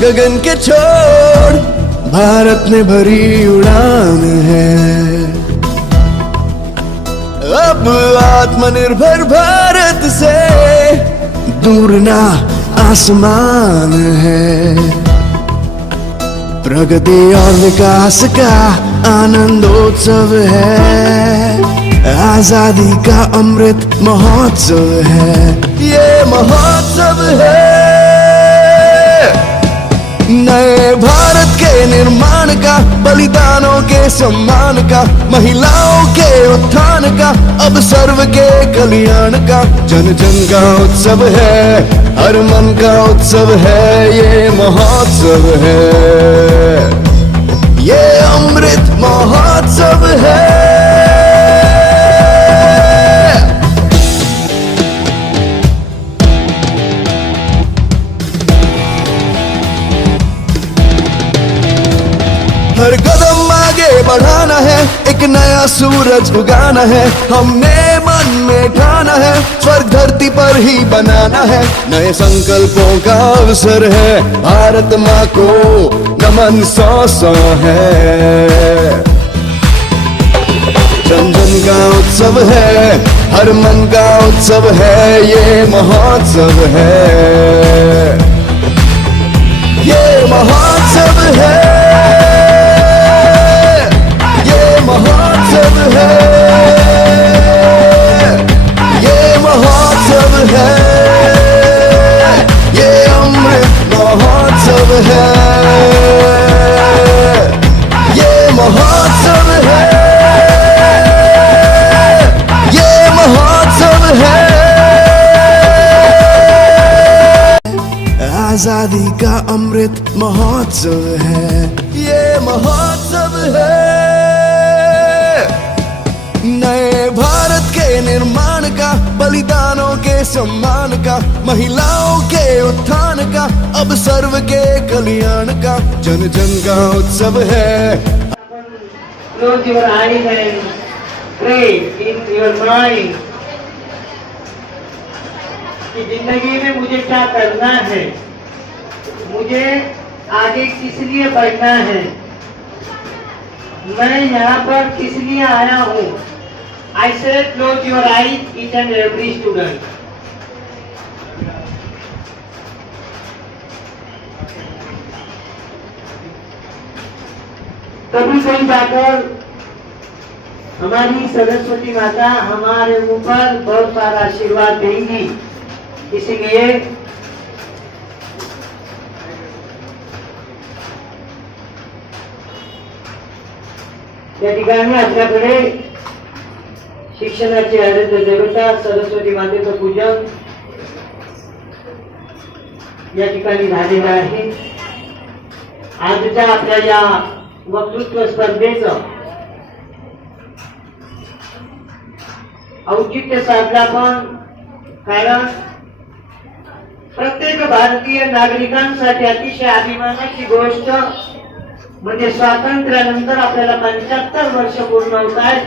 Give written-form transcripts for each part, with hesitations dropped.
गगन के छोर भारत ने भरी उड़ान है। अब आत्मनिर्भर भारत से दूर ना आसमान है। प्रगति और विकास का आनंदोत्सव है। आजादी का अमृत महोत्सव है। ये महोत्सव है नए भारत के निर्माण का, बलिदानों के सम्मान का, महिलाओं के उत्थान का, अब सर्व के कल्याण का। जन जन का उत्सव है, हर मन का उत्सव है। ये महोत्सव है, ये अमृत महोत्सव है। हर कदम आगे बढ़ाना है, एक नया सूरज उगाना है। हमने मन में ठाना है, स्वर्ग धरती पर ही बनाना है। नए संकल्पों का अवसर है, भारत माँ को नमन सौ सौ है। जन जन का उत्सव है, हर मन का उत्सव है। ये महोत्सव है, ये महोत्सव है, महोत्सव है, ये महोत्सव है। ये अमृत महोत्सव है, ये महोत्सव है, ये महोत्सव है। आजादी का अमृत महोत्सव है। ये महोत्सव है नए भारत के निर्माण का, बलिदानों के सम्मान का, महिलाओं के उत्थान का, अब सर्व के कल्याण का। जन जन का उत्सव है। Close your eyes and pray in your mind कि जिंदगी में मुझे क्या करना है, मुझे आगे किस लिए बढ़ना है, मैं यहाँ पर किस लिए आया हूँ। I say close your eyes, each and every student. कभी कहीं जाकर हमारी सरस्वती माता हमारे ऊपर बहुत सारा आशीर्वाद देंगी, इसलिए या ठिकाणी आपल्याकडे शिक्षणाची आराध्य देवता सरस्वती मातेचं पूजन या ठिकाणी झालेलं आहे। आजच्या आपल्या या वक्तृत्व स्पर्धेचं औचित्य साधलं पण, कारण प्रत्येक भारतीय नागरिकांसाठी अतिशय अभिमानाची गोष्ट म्हणजे स्वातंत्र्यानंतर आपल्याला 75 वर्ष पूर्ण होत आहेत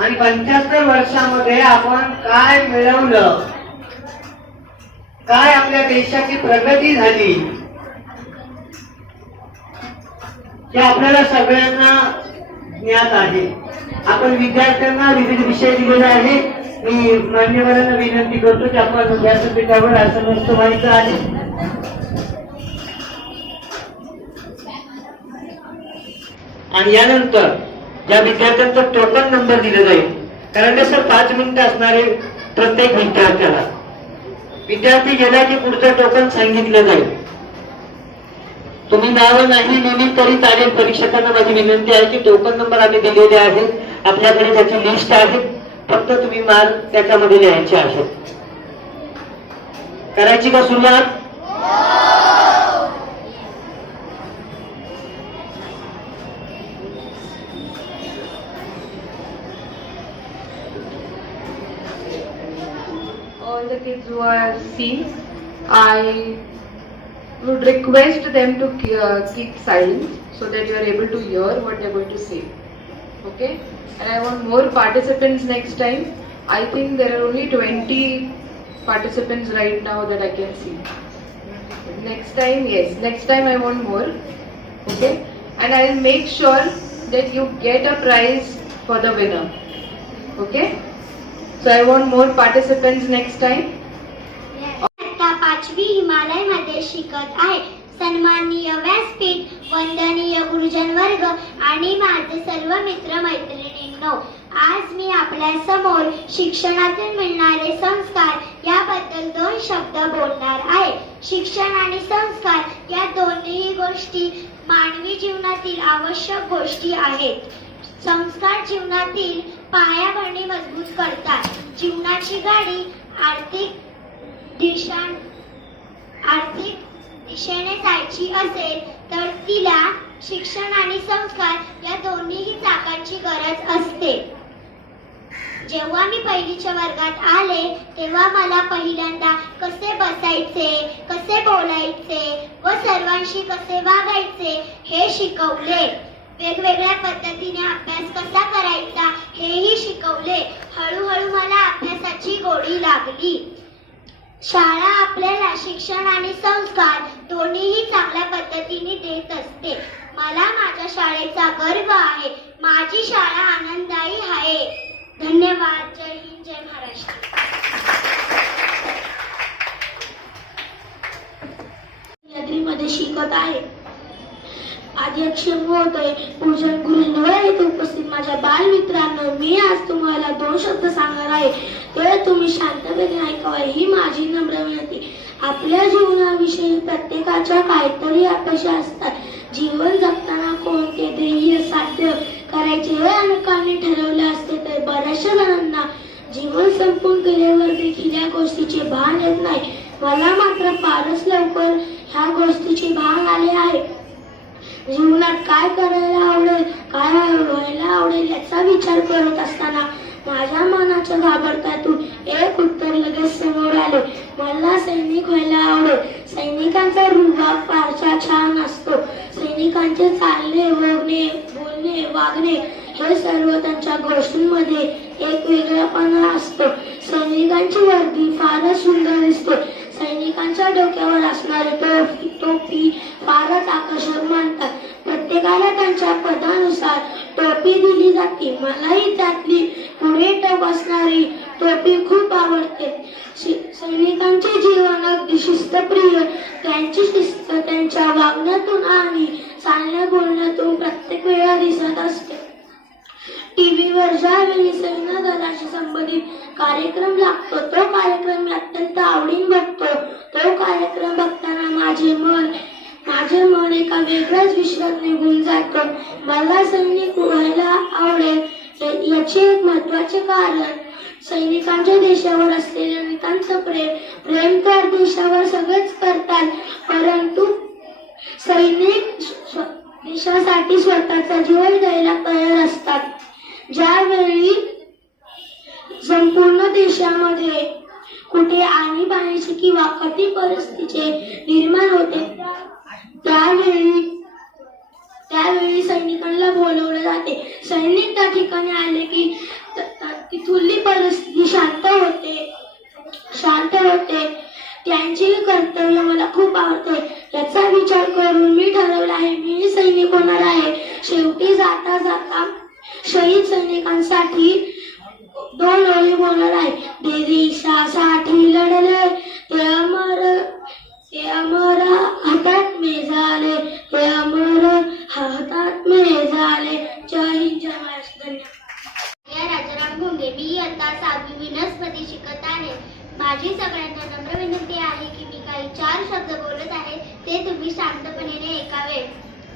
आणि 75 वर्षामध्ये आपण काय मिळवलं, काय आपल्या देशाची प्रगती झाली, हे आपल्याला सगळ्यांना ज्ञात आहे। आपण विद्यार्थ्यांना विविध विषय दिलेले आहे। मी मान्यवरांना विनंती करतो की आपण व्यासपीठावर आसनस्थ व्हायचं आहे। आणि यानंतर ज्या विद्यार्थ्यांचा टोकन नंबर दिला जाईल, कारण सर 5 मिनिटं असणारे प्रत्येक विद्यार्थ्याला, विद्यार्थी गेला की पुढचं टोकन सांगितलं जाईल। तुम्ही नावं नाही लिहिली तरी चालेल। परीक्षकांना माझी विनंती आहे की टोकन नंबर आम्ही दिलेले आहेत, आपल्याकडे त्याची लिस्ट आहे, फक्त तुम्ही मार्क त्याच्यामध्ये लिहायचे आहेत। करायची का सुरुवात? All the kids who are seen, I would request them to keep silent so that you are able to hear what they are going to say. Okay? And I want more participants next time. I think there are only 20 participants right now that I can see. next time, yes, next time I want more. Okay, and I will make sure that you get a prize for the winner. Okay, so I want more participants next time. आता 5वी हिमालय मध्ये शिकत आहे. सन्माननीय व्यासपीठ, वंदनीय गुरुजन वर्ग आणि माझे सर्व मित्र मैत्रिणींनो, आज मी आपल्या समोर शिक्षणातून मिळणारे संस्कार याबद्दल 2 शब्द बोलणार आहे. शिक्षण आणि संस्कार या दोन्ही गोष्टी मानवी जीवनातील आवश्यक गोष्टी आहेत. संस्कार जीवनातील पायाभरणी मजबूत करतात. जीवनाची गाडी आर्थिक दिशेने जायची असेल तर तिला शिक्षण आणि संस्कार या दोन्हीही चाकांची गरज असते. जेव्हा मी पहिलीच्या वर्गात आले तेव्हा मला पहिल्यांदा कसे बसायचे, कसे बोलायचे व सर्वांशी कसे वागायचे हे शिकवले. वेगवेगळ्या पद्धतीने अभ्यास कसा करायचा हेही शिकवले. हळूहळू मला अभ्यासाची गोडी लागली. शाळा आपल्याला शिक्षण आणि संस्कार दोन्हीही चांगल्या पद्धतीने देत असते. मला माझ्या शाळेचा गर्व आहे. माझी शाळा आनंददायी आहे. धन्यवाद. जय हिंद, जय महाराष्ट्र. यात्रेमध्ये शिकत आहे. अध्यक्ष महोदय, पूजन गुरुंवर येथे उपस्थित माझ्या बालमित्रांनो, मी आज तुम्हाला 2 शब्द सांगणार आहे. ते तुम्ही शांतपणे ऐकावे ही माझी नम्र विनंती. आपल्या जीवनाविषयी प्रत्येकाच्या काहीतरी अपेक्षा असतात. जीवन जगताना कोणते ध्येय साध्य करायचे हे अनेकांनी ठरवले असते तर बऱ्याचशा जणांना जीवन संपून गेल्यावर देखील या गोष्टीचे भान येत नाही. मला मात्र फारच लवकर ह्या गोष्टीचे भान आले आहे. जीवनात काय करायला आवडेल, काय व्हायला आवडेल याचा विचार करत असताना माझ्या मनाच्या घाबरत्यातून एक उत्तर लगेच समोर आले. मला सैनिक व्हायला आवडेल. सैनिकांचा रुबाब फारसा छान असतो. सैनिकांचे चालणे, बोलणे, वागणे हे सर्व त्यांच्या गोष्टींमध्ये एक वेगळेपणा असतो. सैनिकांची वर्दी फारच सुंदर दिसते. सैनिकांच्या डोक्यावर असणारी टोपी फारच आकर्षक मानतात. प्रत्येकाला त्यांच्या पदानुसार टोपी दिली जाते. मलाही त्यातली पुढे टोक असणारी टोपी खूप आवडते. सैनिकांचे जीवन अगदी शिस्तप्रिय. त्यांची शिस्त त्यांच्या वागण्यातून आणि चालण्या बोलण्यातून प्रत्येक वेळा दिसत असते. टीव्हीवर ज्यावेळी सैन्य दलाशी संबंधित कार्यक्रम लागतो तो कार्यक्रम मी अत्यंत आवडीने बघतो. तो कार्यक्रम बघताना माझे मन एका वेगळ्याच विश्वात निघून जातो. मला सैनिक व्हायला आवडेल याचे एक महत्वाचे कारण सैनिकांच्या देशावर असलेले नितांत प्रेम तर देशावर सगळेच करतात, परंतु सैनिक देशासाठी स्वतःचा जीव द्यायला तयार असतात. ज्यावेळी संपूर्ण देशामध्ये कुठे आणीबाणीची किंवा कठीण परिस्थितीचे निर्माण होते त्यावेळी सैनिकांना बोलवले जाते. सैनिक त्या ठिकाणी आले की तिथली परिस्थिती शांत होते. त्यांचे कर्तव्य मला खूप आवडते. याचा विचार करून मी ठरवलं आहे मी सैनिक होणार आहे. शेवटी जाता जाता शहीद सैनिकांसाठी 2 ओळी बोलणार आहे. देशासाठी लढले ते अमर हातात में झाले, ते अमर हातात में झाले. जय हिंद, जय महाराष्ट्र. राजाराम घोंगे. मी इयत्ता 7वी वनस्पती शिकत आहे. माझी सगळ्यांना नम्र विनंती आहे की मी काही 4 शब्द बोलत आहे ते तुम्ही शांतपणे ऐकावे.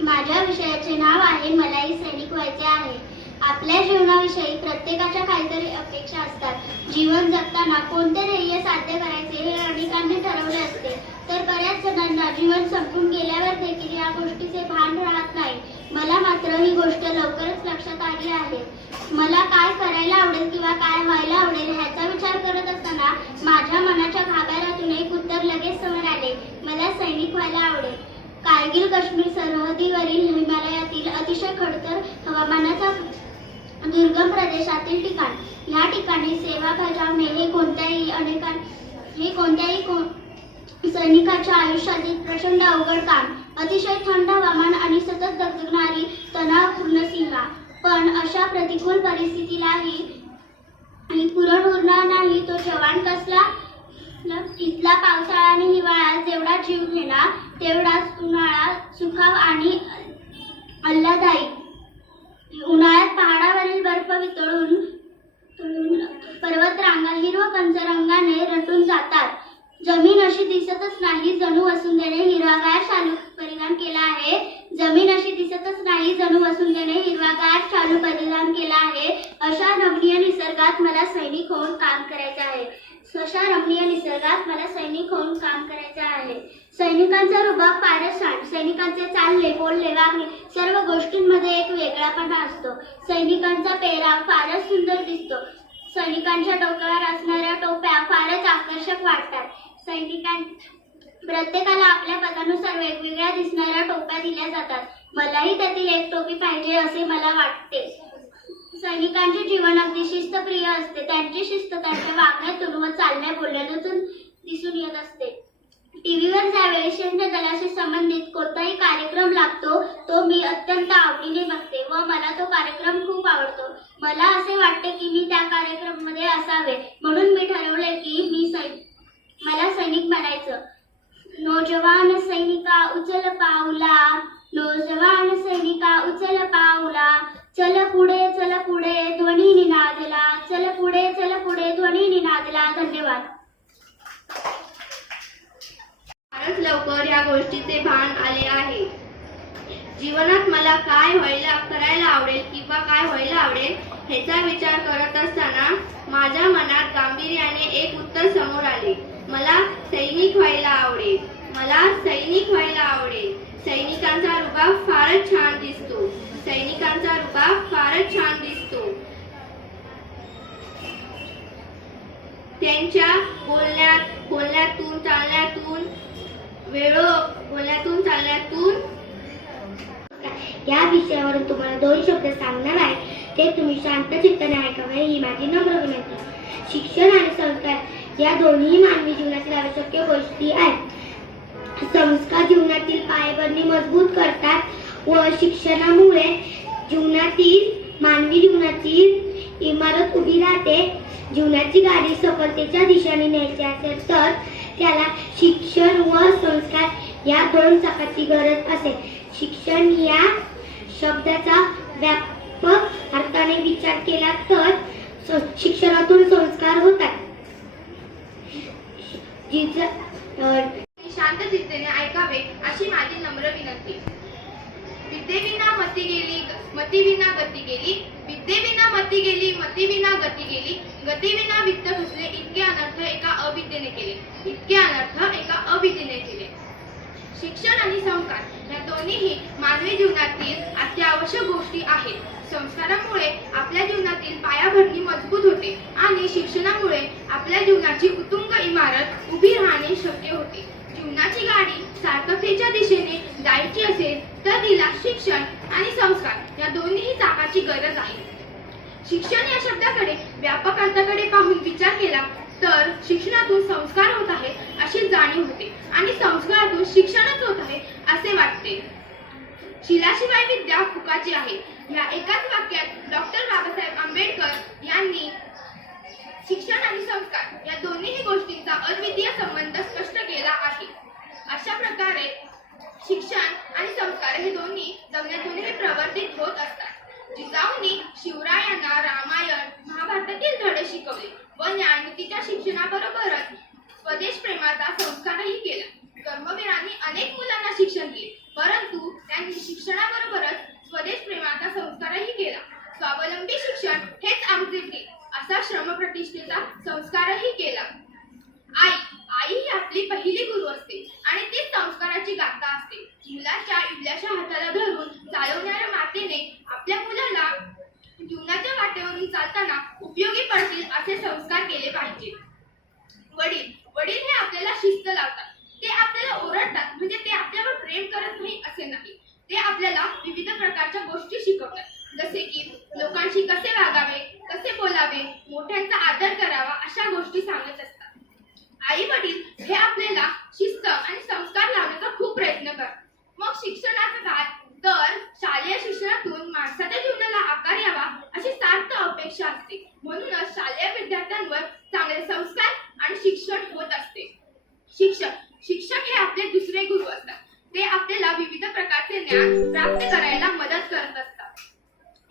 माझ्या विषयाचे नाव आहे मलाही सैनिक व्हायचे आहे. आपल्या जीवनाविषयी प्रत्येकाच्या काहीतरी अपेक्षा असतात. जीवन जगताना कोणते ध्येय साध्य करायचे हे अनेकांनी ठरवले असते तर बऱ्याच जणांना जीवन संपून गेल्यावर देखील या गोष्टीचे भान राहत नाही. मला मात्र ही गोष्ट लवकरच लक्षात आली आहे. मला काय करायला आवडेल किंवा काय व्हायला आवडेल ह्याचा विचार करत असताना माझ्या मनाच्या गाभाऱ्यातून एक उत्तर लगेच समोर आले. मला सैनिक व्हायला आवडेल. कारगिल काश्मीर सरहद्दीवरील हिमालयातील अतिशय खडतर हवामानाचा दुर्गम प्रदेशातील ठिकाण. या ठिकाणी सेवा बजावणे हे कोणत्याही सैनिकाच्या आयुष्यातील प्रचंड अवघड काम, अतिशय थंड हवामान आणि सतत दगदगणारी तणावपूर्ण सीमा. पण अशा प्रतिकूल परिस्थितीलाही पुरण उरणार नाही तो जवान कसला. इथला पावसाळा आणि हिवाळा जेवढा जीव घेणार तेवढाच उन्हाळा सुखाव आणि आल्हाददायी. उन्हाळ्यात पहाडावरील बर्फ वितळून पर्वतरांगा हिरव पंचरंगाने रटून जातात. जमीन अशी दिसतच नाही जणू वसुंधरेने हिरवागार शालू परिधान केला आहे. जमीन अशी दिसतच नाही जणू वसुंधरेने हिरवागार शालू परिधान केला आहे. अशा रमणीय निसर्गात मला सैनिक होऊन काम करायचे आहे. अशा रमणीय निसर्गात मला सैनिक होऊन काम करायचे आहे. सैनिकांचा रुबाब फारच छान. सैनिकांचे चालणे बोलणे वागणे सर्व गोष्टींमध्ये एक वेगळापणा असतो. सैनिकांचा पेहराव फारच सुंदर दिसतो. सैनिकांच्या डोक्यावर असणाऱ्या टोप्या फारच आकर्षक वाटतात. प्रत्येकाला आपल्या पदानुसार वेगवेगळ्या दिसणाऱ्या टोप्या दिल्या जातात. मलाही त्यातील एक टोपी पाहिजे असे मला वाटते. सैनिकांचे जीवन अगदी शिस्तप्रिय असते. त्यांची शिस्त त्यांच्या वागण्यातून व चालण्या बोलण्यातून दिसून येत असते. टीव्हीवर ज्यावेळी सैन्य दलाशी संबंधित कोणताही कार्यक्रम लागतो तो मी अत्यंत आवडीने बघते व मला तो कार्यक्रम खूप आवडतो. मला असे वाटते की मी त्या कार्यक्रमामध्ये असावे. म्हणून मी ठरवले की मला सैनिक बनायचं. नौजवान सैनिका उचल पाऊला, नौजवान सैनिका उचल पाऊला, चल पुढे ध्वनी निनादला, चल पुढे ध्वनी निनादला. धन्यवाद. फारच लवकर या गोष्टीचे भान आले आहे. जीवनात मला काय करायला आवडेल किंवा काय व्हायला आवडेल ह्याचा विचार करत असताना माझ्या मनात गांभीर्याने एक उत्तर समोर आले. मला सैनिक व्हायला आवडेल. मला सैनिक व्हायला आवडेल. सैनिकांचा रुबाब फारच छान दिसतो. सैनिकांचा रुबाब फारच छान दिसतो. त्यांच्या बोलण्यातून चालण्यातून या विषयावर तुम्हाला 2 शब्द सांगणार आहे. ते तुम्ही शांत चित्ताने ऐकावे ही माझी नम्र विनंती. शिक्षण आणि संस्कार या दोन्ही मानवी जीवनातील आवश्यक गोष्टी आहेत. संस्कार जीवनातील पायाभरणी मजबूत करतात व शिक्षणामुळे मानवी जीवनाची इमारत उभी राहते. जीवनाची गाडी सफलतेच्या दिशेने न्यायची असेल तर त्याला शिक्षण व संस्कार या 2 चाकाची गरज असेल. शिक्षण या शब्दाचा व्यापक अर्थाने विचार केला तर शिक्षणातून संस्कार होतात. शांत चित्तेने ऐकावे अशी माझी नम्र विनंती. विद्येविना मती गेली, मतीविना गती गेली. विद्येविना मती गेली, मतीविना गती गेली. गतीविना वित्त फसले. इतके अनर्थ एका अविद्येने केले. इतके अनर्थ एका अविद्येने केले. शिक्षण आणि संस्कार या दोन्हीही मानवी जीवनातील अत्यावश्यक गोष्टी आहेत. संस्कारामुळे आपल्या जीवनातील पायाभरणी मजबूत होते आणि शिक्षणामुळे आपल्या जीवनाची उत्तुंग इमारत उभी राहणे शक्य होते. जीवनाची गाडी सार्थकतेच्या दिशेने जायची असेल तर तिला शिक्षण आणि संस्कार या दोन्ही चाकाची गरज आहे. शिक्षण या शब्दाकडे व्यापक अर्थाकडे पाहून विचार केला तर शिक्षणातून संस्कार होत आहे अशी जाणीव होते आणि संस्कारातून शिक्षणच होत आहे असे वाटते. शिलाशिवाय विद्या फुकाची आहे या एकाच वाक्यात डॉक्टर बाबासाहेब आंबेडकर यांनी शिक्षण आणि संस्कार या दोन्ही गोष्टींचा अद्वितीय संबंध स्पष्ट केला आहे. अशा प्रकारे शिक्षण आणि संस्कार हे दोन्ही जगण्यातूनही प्रवर्तित होत असतात. जिजाऊंनी शिवरायांना रामायण महाभारतातील धडे शिकवले व न्यायनीतीच्या शिक्षणाबरोबरच स्वदेश प्रेमाचा संस्कारही केला. कर्मवीरांनी अनेक मुलांना शिक्षण दिले परंतु त्यांनी शिक्षणाबरोबरच स्वदेश प्रेमाचा संस्कारही केला. स्वावलंबी शिक्षण हेच आमचे ध्येय असा श्रमप्रतिष्ठेचा संस्कारही केला. आई ही आपली पहिली गुरु असते आणि ती संस्काराची गाथा असते. मुलाच्या इवल्याच्या हाताला धरून चालवणाऱ्या मातेने आपल्या मुलाला जीवनाच्या वाटेवरून चालताना उपयोगी पडतील असे संस्कार केले पाहिजे. वडील हे आपल्याला शिस्त लावतात. ते आपल्याला ओरडतात म्हणजे ते आपल्यावर प्रेम करत नाही असे नाही. ते आपल्याला विविध प्रकारच्या गोष्टी शिकवतात जसे की लोकांशी कसे वागावे, कसे बोलावे, मोठ्यांचा आदर करावा अशा गोष्टी सांगत असतात. आई वडील हे आपल्याला शिस्त आणि संस्कार लावण्याचा खूप प्रयत्न करतात. मग शिक्षणाचा काय तर शालेय शिक्षणातून माणसाच्या जीवनाला आकार यावा अशी सार्थ अपेक्षा असते. म्हणूनच शालेय विद्यार्थ्यांवर चांगले संस्कार आणि शिक्षण होत असते. शिक्षक हे आपले दुसरे गुरु असतात. ते आपल्याला विविध प्रकारचे ज्ञान प्राप्त करायला मदत करत असतात.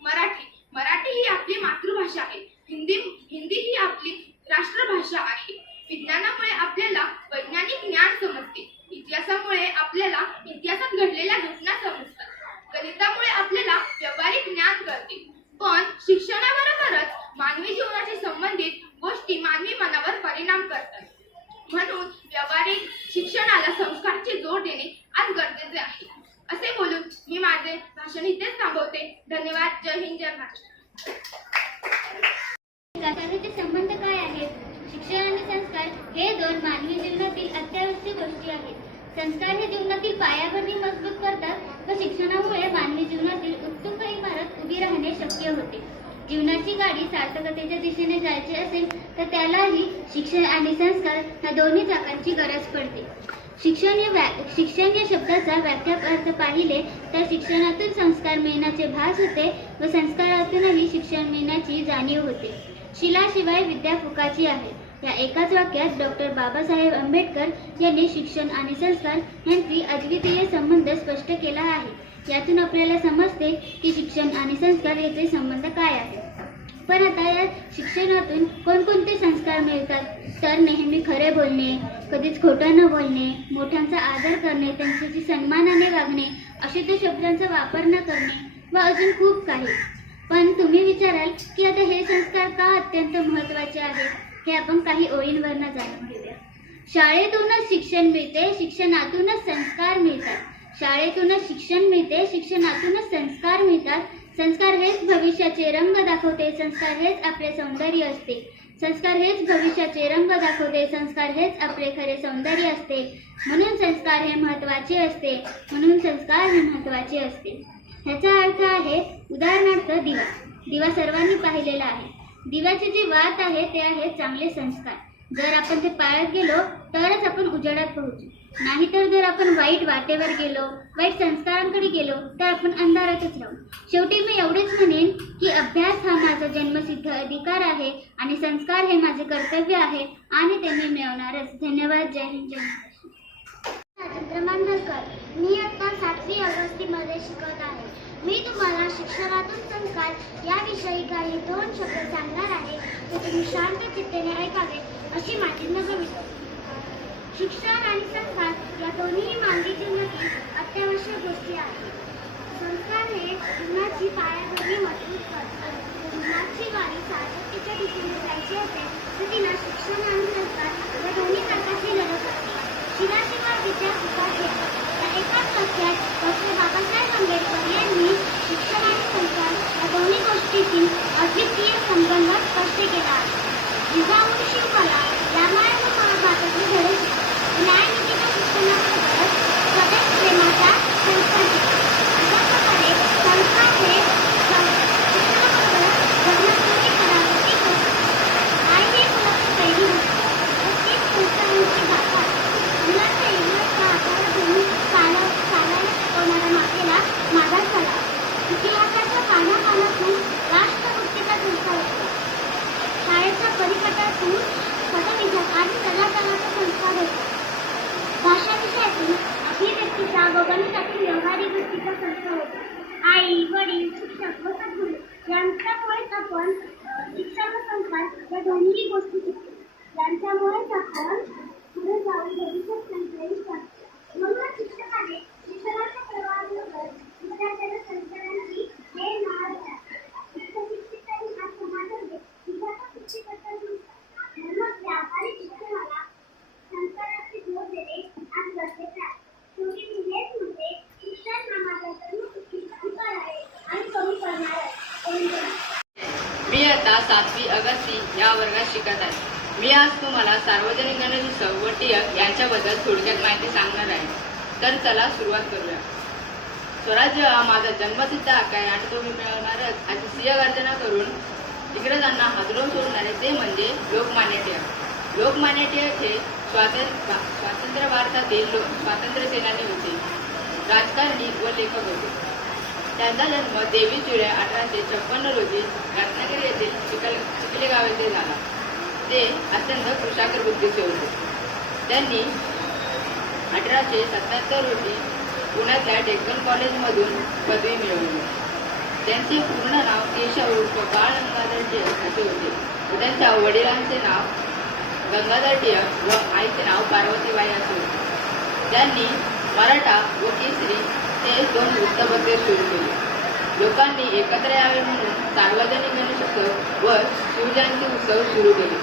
मराठी ही आपली मातृभाषा आहे. हिंदी ही आपली राष्ट्रभाषा आहे. विज्ञानामुळे आपल्याला वैज्ञानिक ज्ञान समजते. इतिहासामुळे आपल्याला इतिहासात घडलेल्या घटना समजतात. गणितामुळे आपल्याला व्यावहारिक ज्ञान कळते. पण शिक्षणाबरोबरच मानवी जीवनाशी संबंधित गोष्टी मानवी मनावर परिणाम करतात. म्हणून व्यावहारिक शिक्षणाला संस्काराची जोड देणे आज गरजेचे आहे. असे बोलून मी माझे भाषण इथेच थांबवते. धन्यवाद. जय हिंद, जय महाराष्ट्र. विकासाचे संबंध काय आहेत? शिक्षण आणि संस्कार हे दोन मानवी जीवनातील अत्यावश्यक गोष्टी आहेत. संस्कार हे जीवनातील पायाभरणी मजबूत करतात व शिक्षणामुळे मानवी जीवनातील उत्तुंग इमारत उभी राहणे शक्य होते. जीवनाची गाडी सार्थकतेच्या दिशेने जायची असेल तर त्यालाही शिक्षण आणि संस्कार ह्या दोन्ही चाकांची गरज पडते. शिक्षण या शब्दाचा व्याख्यात अर्थ पाहिले तर शिक्षणातून संस्कार मिळण्याचे भास होते व संस्कारातूनही शिक्षण मिळण्याची जाणीव होते. शिलाशिवाय विद्या फुकाची आहे या एकाच वाक्यात डॉक्टर बाबासाहेब आंबेडकर यांनी शिक्षण आणि संस्कार यांची अद्वितीय संबंध स्पष्ट केला आहे. यातून आपल्याला समजते की शिक्षण आणि संस्कार याचे संबंध काय आहे. पण आता या शिक्षणातून कोणकोणते संस्कार मिळतात तर नेहमी खरे बोलणे, कधीच खोटं न बोलणे, मोठ्यांचा आदर करणे, त्यांच्याशी सन्मानाने वागणे, अशुद्ध शब्दांचा वापर न करणे व अजून खूप काही. पण तुम्ही विचाराल की आता हे संस्कार का अत्यंत महत्त्वाचे आहेत? हे आपण काही ओळींवरनं जाणून घेऊया. शाळेतूनच शिक्षण मिळते, शिक्षणातूनच संस्कार मिळतात. शाळेतूनच शिक्षण मिळते, शिक्षणातूनच संस्कार मिळतात. संस्कार हेच भविष्याचे रंग दाखवते. संस्कार हेच आपले सौंदर्य असते. संस्कार हेच भविष्याचे रंग दाखवते. संस्कार हेच आपले खरे सौंदर्य असते. म्हणून संस्कार हे महत्त्वाचे असते. म्हणून संस्कार हे महत्त्वाचे असते. ह्याचा अर्थ आहे उदाहरणार्थ दिवा. दिवा सर्वांनी पाहिलेला आहे. दिव्याची जी वात आहे ते आहे चांगले संस्कार. जर आपण ते पाळत गेलो तरच आपण उजेडात पोहोचू. नाहीतर जर आपण वाईट वाटेवर गेलो, वाईट संस्कारांकडे गेलो तर आपण अंधारातच राहू. शेवटी मी एवढेच म्हणेन की अभ्यास हा माझा जन्मसिद्ध अधिकार आहे आणि संस्कार हे माझे कर्तव्य आहे आणि ते मी मिळवणारच. धन्यवाद. जय हिंद, जय महाराष्ट्र. राजेंद्र मांढरकर. मी आता 7वी ऑगस्टमध्ये शिकत आहे. मी तुम्हाला शिक्षणातून संस्कार याविषयी काही 2 शब्द सांगणार आहे. ते तुम्ही शांत चित्तेने ऐकावे अशी माझी विनंती. शिक्षण आणि संस्कार या दोन्ही मानवी जीवनातील अत्यावश्यक गोष्टी आहेत. संस्कार हे जीवनाची पायाभरणी मजबूत करतात. जीवनाची गाडी सार्थकतेच्या दिशेने जायची असेल तर तिला शिक्षण आणि संस्कार या दोन्ही प्रकारची गरज असते. शिलाशिवाय विद्या फुकाची आहे या एकाच वाक्यात डॉक्टर बाबासाहेब आंबेडकर यांनी शिक्षण आणि संस्कार या दोन्ही गोष्टींची अद्वितीय संबंध स्पष्ट केला आहे. जिजाऊ शिवकाला रामायण व महाभारताचे धडे न्यायनीतीच्या शिक्षणाबरोबरच स्वदेश प्रेमाचा संस्कार दिला. अशा प्रकारे संस्कार हे शिक्षणाबरोबरच जगण्यापूर्वी करावयाची गोष्ट आहे. आई ही मुलाची पहिली गोष्ट तीच संस्कारांची गाथा. मुलाच्या इंग्रजचा आधार घेऊन चालायला शिकवणाऱ्या मातेला मागास झाला. इतिहासाच्या पानापानातून राष्ट्रभक्तीचा संस्कार होतो. शाळेच्या परिपाठातून पदविधान आणि कलाकाराचा संस्कार होतो. भाषा विषयातून अभिव्यक्तीचा व गणितातील व्यवहारिक वृत्तीचा संस्कार होतो. आई, वडील, शिक्षक व सद्गुरू यांच्यामुळेच आपण शिक्षण व संस्कार या दोन्ही गोष्टी शिकतो. यांच्यामुळेच आपण पुढे जाऊन भविष्यात संस्कारित करतो. म्हणून शिक्षकाने शिक्षणाच्या प्रवाहाबरोबर विद्यार्थ्यांना संस्कारांची हे नाळ द्यावे. शिक्षित आणि आज समाजामध्ये विद्यार्थी शिक्षित असतात. म्हणून व्यावहारिक शिक्षणाला संस्काराची जोड देणे आज गरजेचे आहे. शेवटी मी हेच म्हणते, शिक्षण हा माझा जन्मसिद्ध अधिकार आहे आणि कमी करणार आहे. मी आता 7वी अगस्ती या वर्गात शिकत आहे. मी आज तुम्हाला सार्वजनिक गणेशोत्सव व टिळक यांच्याबद्दल थोडक्यात माहिती सांगणार आहे. तर चला सुरुवात करूया. स्वराज्य हा माझा जन्मसिद्ध हक्क आहे आणि तो मी मिळवणारच अशी सिंह गर्जना करून इंग्रजांना हादरवून सोडणारे ते म्हणजे लोकमान्य टिळक. लोकमान्य टिळक हे स्वातंत्र्य भारतातील स्वातंत्र्य सेनानी होते, राजकारणी व लेखक होते. त्यांचा जन्म 23 जुलै 1856 रोजी रत्नागिरी येथील चिखले गाव येथे झाला. ते अत्यंत कुशाग्र बुद्धीचे होते. त्यांनी 1877 रोजी पुण्यातल्या डेक्कन कॉलेजमधून पदवी मिळवली. त्यांचे पूर्ण नाव केशव उर्फ बाळ गंगाधर टिळक असे होते. त्यांच्या वडिलांचे नाव गंगाधर टिळक व आईचे नाव पार्वतीबाई असे होते. त्यांनी मराठा व केसरी हे 2 वृत्तपत्रे सुरू केली. लोकांनी एकत्र यावे म्हणून सार्वजनिक गणेशोत्सव व शिवजयंती उत्सव सुरू केले.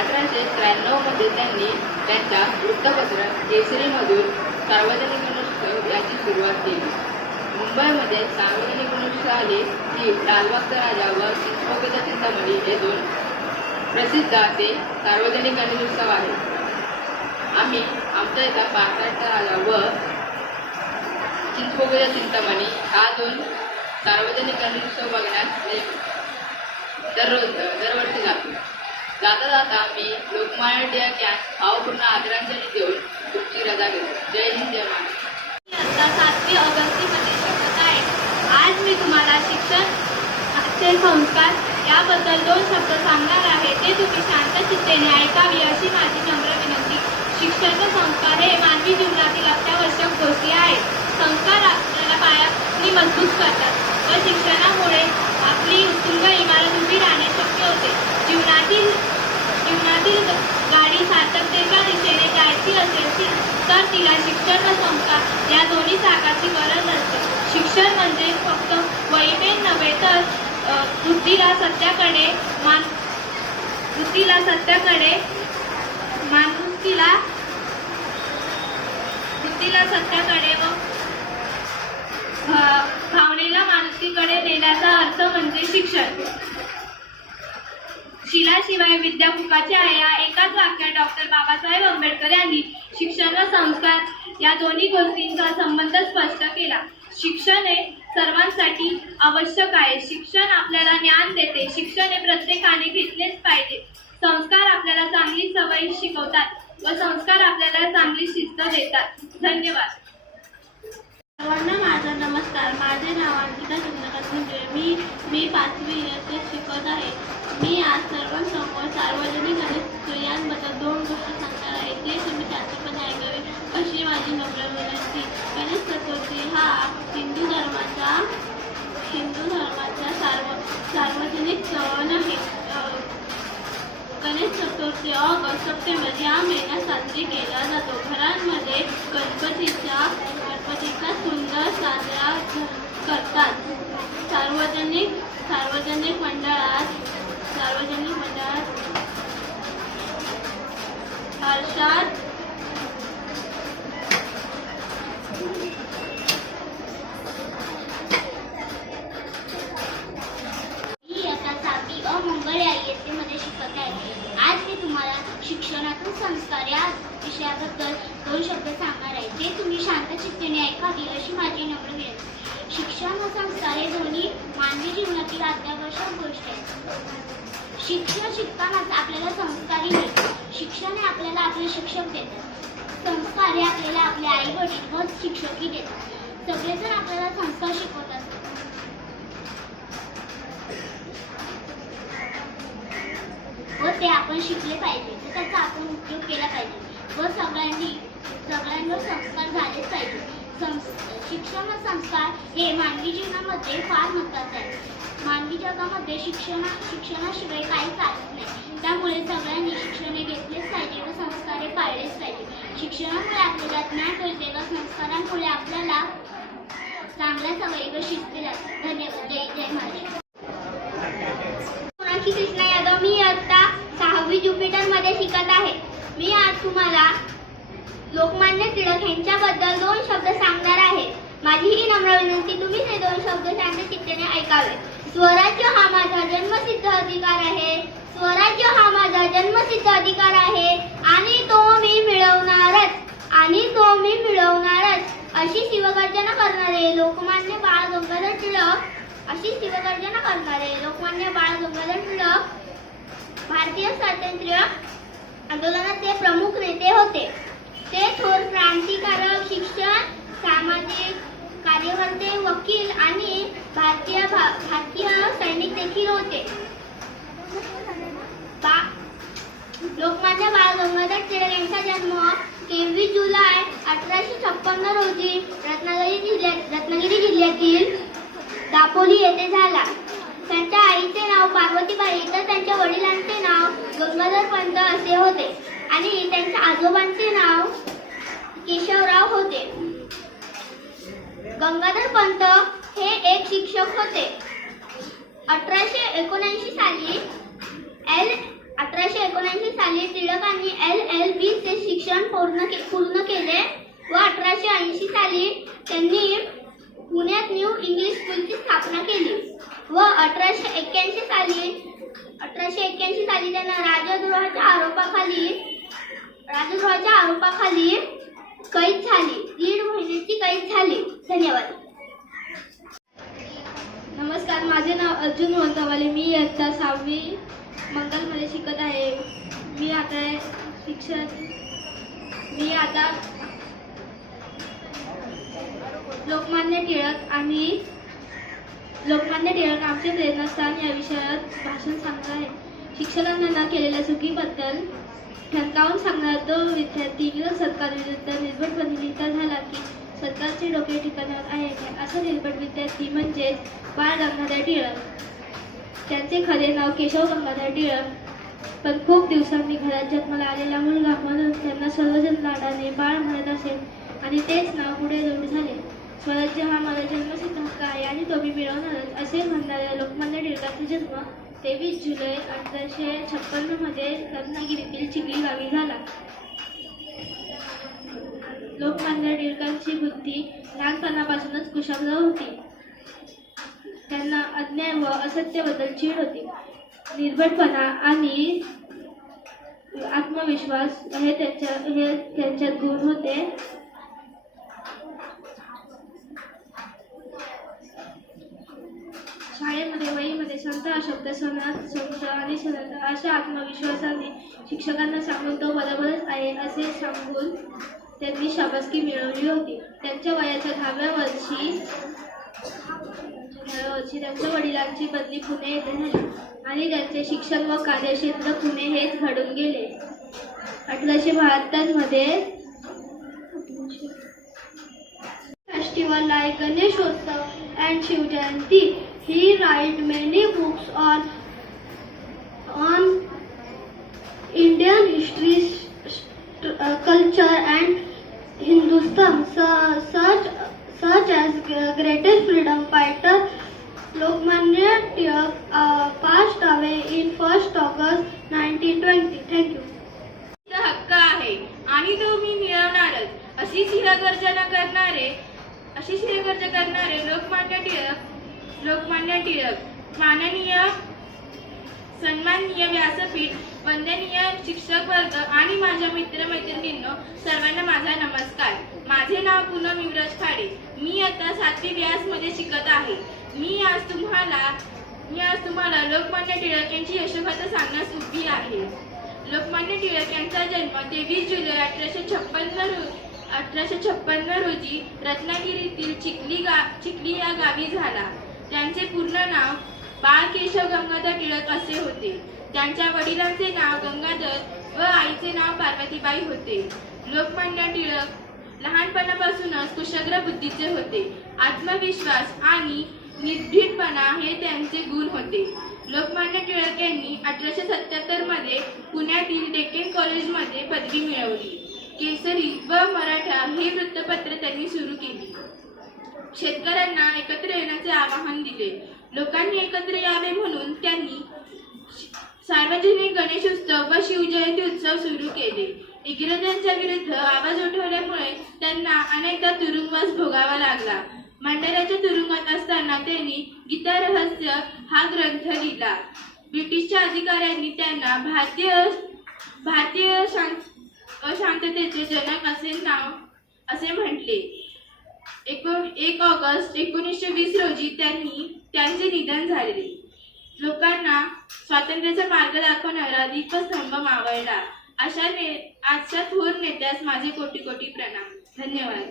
1893 मध्ये त्यांनी त्यांच्या वृत्तपत्र केसरीमधून सार्वजनिक गणेशोत्सव याची सुरुवात केली. मुंबईमध्ये सार्वजनिक गणेशोत्सव आले की लालबागचा राजा व चिंचपोकळीचा चिंतामणी हे 2 प्रसिद्ध असे सार्वजनिक गणेशोत्सव आहेत. आम्ही आमच्या इथला पारकाटचा राजा व चिंचपोकळीचा चिंतामणी हा 2 सार्वजनिक गणेशोत्सव बघण्यास दरवर्षी जातो. जाता जाता मी लोकमान्य टिळक यांस भावपूर्ण आदरांजली देऊन तुमची रजा घेतो. जय हिंद, जय महाराष्ट्र. आता 7वी ऑगस्टमध्ये शिकत आहे. आज मी तुम्हाला शिक्षणाचे संस्कार याबद्दल 2 शब्द सांगणार आहे. ते तुम्ही शांत चित्तेने ऐकावी अशी माझी नम्र विनंती. शिक्षणाचे संस्कार हे मानवी जीवनातील अत्यावश्यक गोष्टी आहेत. संस्कार आपल्याला पायाभरणी मजबूत करतात व शिक्षणामुळे आपली उत्तुंग इमारत उभी राहणे शक्य होते. जीवनातील गाडी सार्थकतेच्या दिशेने जायची असेल तर तिला शिक्षण व संस्कार या दोन्ही चाकाची गरज असते. शिक्षण म्हणजे फक्त वहीपेन नव्हे तर बुद्धीला सत्याकडे व भावनेला माणुसकीकडे नेण्याचा अर्थ म्हणजे शिक्षण. शिलाशिवाय विद्या फुकाची आहे या एकाच वाक्यात डॉक्टर बाबासाहेब आंबेडकर यांनी शिक्षण व संस्कार या दोन्ही गोष्टींचा संबंध स्पष्ट केला. शिक्षण हे सर्वांसाठी आवश्यक आहे. शिक्षण आपल्याला ज्ञान देते. शिक्षण हे प्रत्येकाने घेतलेच पाहिजे. संस्कार आपल्याला चांगली सवयी शिकवतात व संस्कार आपल्याला चांगली शिस्त देतात. धन्यवाद. सर्वांना माझा नमस्कार. माझे नाव अंकिता चंद्रकांत मुंडे. मी 5वी इयत्तेत शिकत आहे. मी आज सर्वांसमोर सार्वजनिक गणेशोत्सव यांबद्दल 2 गोष्टी सांगणार आहे. ते तुम्ही शांतपणे ऐकावे अशी माझी नम्र विनंती. गणेश चतुर्थी हा हिंदू धर्माचा सार्वजनिक सण आहे. गणेश चतुर्थी ऑगस्ट सप्टेंबर या महिन्यात साजरी केला जातो. घरांमध्ये गणपतीचा सुंदर साजरा करतात. सार्वजनिक मंडळात हर्षात मंगळ या इयत्तेमध्ये शिकत आहे. आज मी तुम्हाला शिक्षणातून संस्कार या विषयाबद्दल 2 शब्द सांगणार आहे. ते तुम्ही शांत चित्तेने ऐकावी अशी माझी नम्र विनंती. शिक्षण व संस्कार हे दोन्ही मानवी जीवनातील अत्यावश्यक गोष्टी आहेत. शिक्षण शिकतानाच आपल्याला संस्कारही मिळतात. शिक्षण हे आपल्याला आपले शिक्षक देतात. संस्कार हे आपल्याला आपले आई वडील व शिक्षकही देतात. सगळेजण आपल्याला संस्कार शिकवतात व ते आपण शिकले पाहिजे. त्याचा आपण उपयोग केला पाहिजे व सगळ्यांवर संस्कार झालेच पाहिजे. शिक्षण व संस्कार हे मानवी जीवनामध्ये फार महत्त्वाचे आहे. मानवी जगामध्ये शिक्षणाशिवाय काही चालत नाही. त्यामुळे सगळ्यांनी शिक्षण हे घेतलेच पाहिजे व संस्कार हे पाळलेच पाहिजे. शिक्षणामुळे आपल्याला ज्ञान मिळते व संस्कारांमुळे आपल्याला चांगल्या सवयी व शिस्त लागते. धन्यवाद. जय जय महाराष्ट्र. कृष्णा यादव. मी आता 6वी ज्युपिटर मध्ये शिकत आहे. मी आज तुम्हाला लोकमान्य टिळक यांच्याबद्दल 2 शब्द सांगणार आहे. माझी ही नम्र विनंती, तुम्ही हे 2 शब्द शांत चित्तेने ऐकावे. स्वराज्य हा माझा जन्मसिद्ध अधिकार आहे. स्वराज्य हा माझा जन्मसिद्ध अधिकार आहे आणि तो मी मिळवणारच अशी शिवगर्जना करणारे लोकमान्य बाळ गंगाधर टिळक भारतीय स्वातंत्र्य आंदोलनाचे प्रमुख नेते होते. ते थोर क्रांतिकारक, शिक्षक, सामाजिक कार्यकर्ते, वकील आणि भारतीय सैनिक देखील होते. लोकमान्य बाळ गंगाधर टिळक यांचा जन्म 23 जुलै 1856 रोजी रत्नागिरी जिल्ह्यातील दापोली येथे झाला. त्यांच्या आईचे नाव पार्वतीबाई तर त्यांच्या वडिलांचे नाव गंगाधर पंत असे होते आणि त्यांच्या आजोबांचे नाव केशवराव होते. गंगाधर पंत हे एक शिक्षक होते. 1879 साली टिळकांनी LLB चे शिक्षण पूर्ण केले व 1880 साली त्यांनी पुण्यात न्यू इंग्लिश स्कूलची स्थापना केली व 1881 साली त्यांना राजद्रोहाच्या आरोपाखाली कैद झाली. 1.5 महिन्याची कैद झाली. धन्यवाद. नमस्कार, माझे नाव अर्जुन वंतावाले. मी इयत्ता 6वी मंगलमध्ये शिकत आहे. मी आता लोकमान्य टिळक आमचे प्रेरणास्थान या विषयात भाषण सांगणार आहे. शिक्षकांना केलेल्या चुकीबद्दल ठणकावून सांगणारा तो विद्यार्थी विरोध सरकारविरुद्ध निर्भीडपणे लिहिता झाला की सरकारचे डोके ठिकाणावर आहे का. असा निर्भीड विद्यार्थी म्हणजेच बाळ गंगाधर टिळक. त्यांचे खरे नाव केशव गंगाधर टिळक. पण खूप दिवसांनी घरात जन्माला आलेला मुलगा म्हणून त्यांना सर्वजण लाडाने बाळ म्हणत असेल आणि तेच नाव पुढे रूढ झाले. स्वराज्य हा माझा जन्मसिद्ध हक्क आहे आणि तो मी मिळवणारच असे म्हणणाऱ्या लोकमान्य टिळकांचा जन्म 23 जुलै 1856 मध्ये रत्नागिरीतील चिखली गावी झाला. लोकमान्य टिळकांची बुद्धी लहानपणापासूनच कुशाग्र होती. त्यांना अन्याय व असत्याबद्दल चीड होती. निर्भीडपणा आणि आत्मविश्वास हे त्यांच्यात गुण होते. शाळेमध्ये वहीमध्ये संत शब्द संत आणि सनत अशा आत्मविश्वासाने शिक्षकांना सांगून तो बरोबरच आहे असे सांगून त्यांनी शाबासकी मिळवली होती. त्यांच्या वयाच्या 10व्या वर्षी त्यांच्या वडिलांची बदली पुणे येथे झाली आणि त्यांचे शिक्षण व कार्यक्षेत्र पुणे हेच घडून गेले. 1872 मध्ये festival like Ganeshotsav and Shiv Jayanti. He write many books on Indian history, culture and Hindustan, such as greatest freedom fighter Lokmanya Tilak passed away in 1st August 1920. Thank you. हक्क आहे आणि तो मी मिळवणारच अशी शिरगर्जना करणारे लोकमान्य टिळक. माननीय सन्माननीय व्यासपीठ, वंदनीय शिक्षक वर्ग आणि माझ्या मित्रमैत्रिणींनो, सर्वांना माझा नमस्कार. माझे नाव पूनम युवराज खाडे. मी आता 7वी व्यासमध्ये शिकत आहे. मी आज तुम्हाला लोकमान्य टिळक यांची यशोगाथा सांगण्यास उभी आहे. लोकमान्य टिळक यांचा जन्म 23 जुलै 1856 रोजी रत्नागिरीतील चिखली या गावी झाला. त्यांचे पूर्ण नाव बाळ केशव गंगाधर टिळक असे होते. त्यांच्या वडिलांचे नाव गंगाधर व आईचे नाव पार्वतीबाई होते. लोकमान्य टिळक लहानपणापासूनच कुशाग्र बुद्धीचे होते. आत्मविश्वास आणि निर्भीडपणा हे त्यांचे गुण होते. लोकमान्य टिळक यांनी 1877 मध्ये पुण्यातील डेक्कन कॉलेजमध्ये पदवी मिळवली. केसरी व मराठा हे वृत्तपत्र त्यांनी सुरू केली. शेतकऱ्यांना एकत्र येण्याचे आवाहन दिले. लोकांनी एकत्र यावे म्हणून त्यांनी सार्वजनिक गणेशोत्सव व शिवजयंती उत्सव सुरू केले. इंग्रजांच्या विरुद्ध आवाज उठवल्यामुळे त्यांना अनेकदा तुरुंगवास भोगावा लागला. मंडाऱ्याच्या तुरुंगात असताना त्यांनी गीता रहस्य हा ग्रंथ लिहिला. ब्रिटिशच्या अधिकाऱ्यांनी त्यांना भारतीय अशांततेचे जनक असे म्हटले. 1 ऑगस्ट 1920 रोजी त्यांचे निधन झाले. लोकांना स्वातंत्र्याचा मार्ग दाखवणारा दीपस्तंभ मावळला. आजच्या थोर नेत्यास माझे कोटी कोटी प्रणाम. धन्यवाद.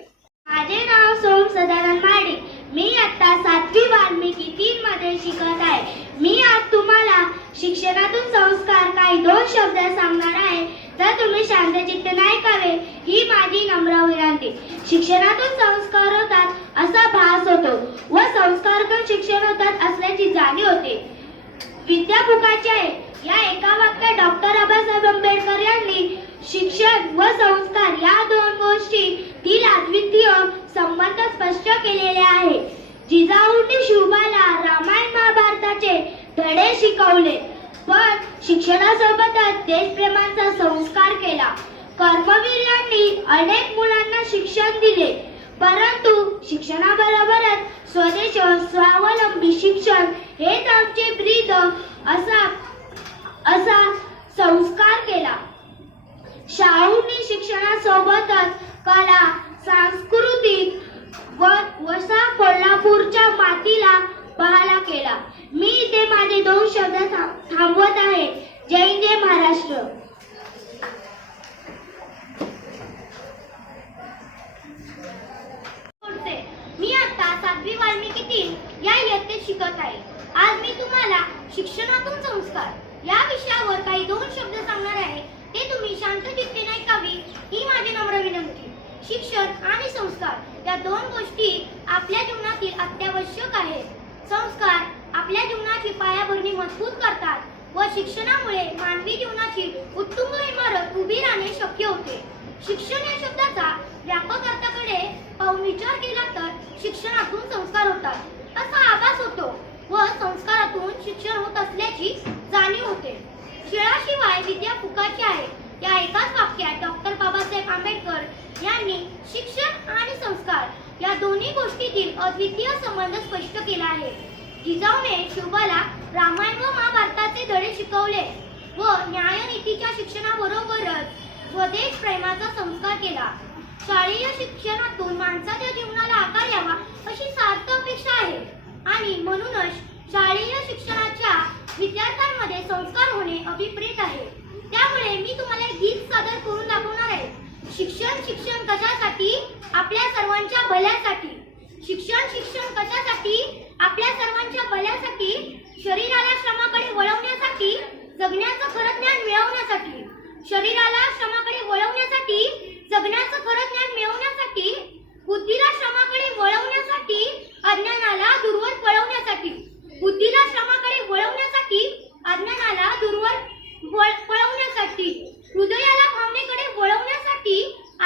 माझे नाव सोम सदानंद माडे. मी आता 7वी वाल्मिकी 3 मध्ये शिकत आहे. मी आज तुम्हाला शिक्षणातून संस्कार काही 2 शब्द सांगणार आहे. तर तुम्ही शांतचित्ताने ऐकावे ही माझी नम्र विनंती. शिक्षणातून संस्कार होतात असा भास होतो व संस्कारातून शिक्षण होतात असल्याची जाणीव होते. विद्या फुकाची आहे या एका वाक्यात डॉक्टर बाबासाहेब आंबेडकर यांनी शिक्षण व संस्कार या 2 गोष्टीतील अद्वितीय संबंध स्पष्ट केलेले आहे. जिजाऊंनी शिवबाला रामायण महाभारताचे धडे शिकवले पण शिक्षणासोबतच देशप्रेमाचा संस्कार केला. कर्मवीर यांनी अनेक मुलांना शिक्षण दिले परंतु शिक्षणाबरोबरच स्वदेश स्वावलंबी शिक्षण हेच आमचे ब्रीद असा संस्कार केला. शाहूंनी शिक्षणासोबतच कला सांस्कृतिक वसा कोल्हापूरच्या मातीला बहाला केला. मी इथे माझे 2 शब्द थांबवत आहे. जय हिंद जय महाराष्ट्र. मी आता 7वी वाल्मिकी 3 या इयत्तेत शिकत आहे. आज मी तुम्हाला शिक्षणातून संस्कार या विषयावर काही 2 शब्द सांगणार आहे. ते तुम्ही शांतचित्तेने ऐकावी ही माझी नम्र विनंती. शिक्षण आणि संस्कार या 2 गोष्टी आपल्या जीवनातील अत्यावश्यक आहेत. संस्कार आपल्या जीवनाची पायाभरणी मजबूत करतात व शिक्षणामुळे मानवी जीवनाची उत्तुंग इमारत उभी राहणे शक्य होते. शिक्षण या शब्दाचा व्यापक अर्थाकडे पाहून विचार केला तर शिक्षणातून संस्कार होतात असा आभास होतो व संस्कारातून शिक्षण होत असल्याची जाणीव होते. शिक्षणाशिवाय विद्या फुकाची आहे या एकाच वाक्यात डॉक्टर बाबासाहेब आंबेडकर यांनी शिक्षण आणि संस्कार या दोन्ही गोष्टीतील अद्वितीय संबंध स्पष्ट केला आहे. जिजाऊने शिवबाला रामायण व महाभारताचे धडे शिकवले व न्यायनीतीच्या शिक्षणाबरोबरच स्वदेश प्रेमाचा संस्कार केला. शालेय शिक्षणातून माणसाच्या जीवनाला आकार यावा अशी सार्थ अपेक्षा आहे आणि म्हणूनच शालेय शिक्षणाच्या विद्यार्थ्यांमध्ये संस्कार होणे अभिप्रेत आहे. त्यामुळे मी तुम्हाला एक गीत सादर करून दाखवणार आहे. शिक्षण शिक्षण कशासाठी? आपल्या सर्वांच्या भल्यासाठी. शिक्षण शिक्षण कशासाठी? आपल्या सर्वांच्या भल्यासाठी. शरीराला श्रमाकडे वळवण्यासाठी, जगण्याचं खरं ज्ञान मिळवण्यासाठी. शरीराला श्रमाकडे वळवण्यासाठी, जगण्याचं खरं ज्ञान मिळवण्यासाठी. बुद्धीला श्रमाकडे वळवण्यासाठी, अज्ञानाला दूरवर पळवण्यासाठी. बुद्धीला श्रमाकडे वळवण्यासाठी, अज्ञानाला दूरवर पळवण्यासाठी. हृदयाला भावनेकडे वळवण्यासाठी,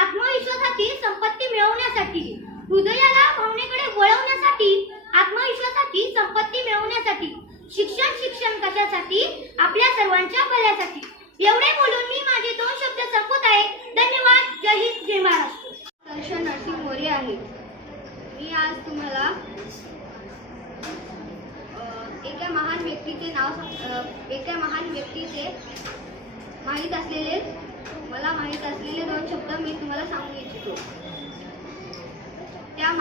आत्मविश्वासाची संपत्ती मिळवण्यासाठी. हृदयाला भावनेकडे वळवण्यासाठी, आत्मविश्वासाची संपत्ती मिळवण्यासाठी. शिक्षण शिक्षण कशासाठी? आपल्या सर्वांच्या भल्यासाठी. एवढे बोलून मी माझे 2 शब्द संपवत आहे. धन्यवाद. जय हिंद जय महाराष्ट्र. दर्शन नरसिंह मोरे आहे. मी आज तुम्हाला एका महान व्यक्तीचे मला माहीत असलेले 2 शब्द मी तुम्हाला सांगू इच्छितो. त्या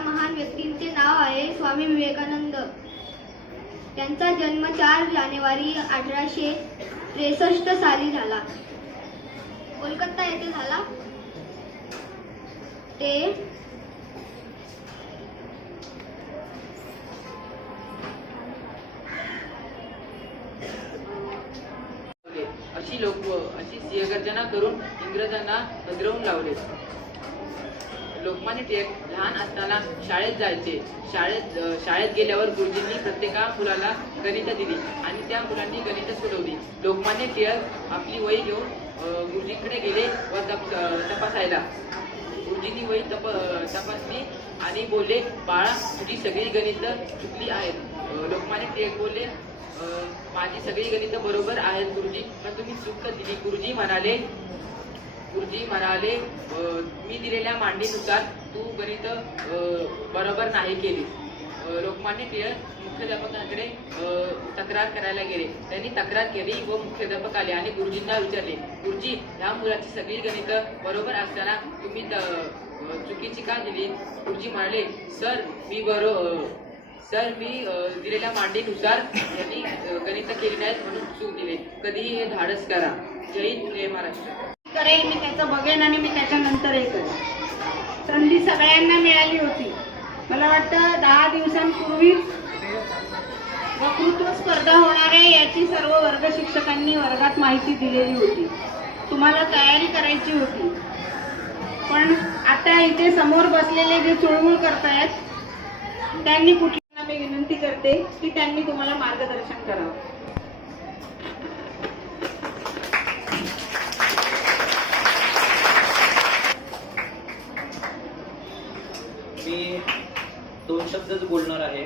महान व्यक्तींचे नाव आहे स्वामी विवेकानंद. त्यांचा जन्म 4 जानेवारी 1863 साली झाला. कोलकाता येथे झाला. ते अशी सिंहगर्जना करून इंग्रजांना गजरवून लावले. लोकमान्य टिळक लहान असताना शाळेत जायचे. शाळेत गेल्यावर गुरुजींनी प्रत्येका मुलाला गणितं दिली आणि त्या मुलांनी गणितं सोडवली. लोकमान्य टिळक आपली वही घेऊन गुरुजींकडे गेले व तपासायला. गुरुजींनी वही तपासली आणि बोलले, बाळा तुझी सगळी गणितं चुकली आहेत. लोकमान्य टिळक बोलले, माझी सगळी गणितं बरोबर आहेत गुरुजी, पण तुम्ही चूक दिली. गुरुजी म्हणाले मी दिलेल्या मांडणीनुसार तू गणितं बरोबर नाही केली. लोकमान्य टिळक मुख्याध्यापकांकडे तक्रार करायला गेले. त्यांनी तक्रार केली व मुख्याध्यापक आले आणि गुरुजींना विचारले, गुरुजी ह्या मुलाची सगळी गणितं बरोबर असताना तुम्ही चुकीची का दिली? गुरुजी म्हणाले, सर मी दिलेल्या मांडणीनुसार यांनी गणितं केली नाहीत म्हणून चूक दिली. कधीही हे धाडस करा. जय हिंद, जय महाराष्ट्र. करेल मी त्याचं बघेन आणि मी त्याच्यानंतर हे करेन. संधी सगळ्यांना मिळाली होती. मला वाटतं 10 दिवसांपूर्वीच वक्तृत्व स्पर्धा होणार आहे याची सर्व वर्ग शिक्षकांनी वर्गात माहिती दिलेली होती. तुम्हाला तयारी करायची होती. पण आता इथे समोर बसलेले जे चुळबुळ करतायत त्यांनी कुठल्या मी विनंती करते की त्यांनी तुम्हाला मार्गदर्शन करावं. मी 2 शब्दच बोलणार आहे.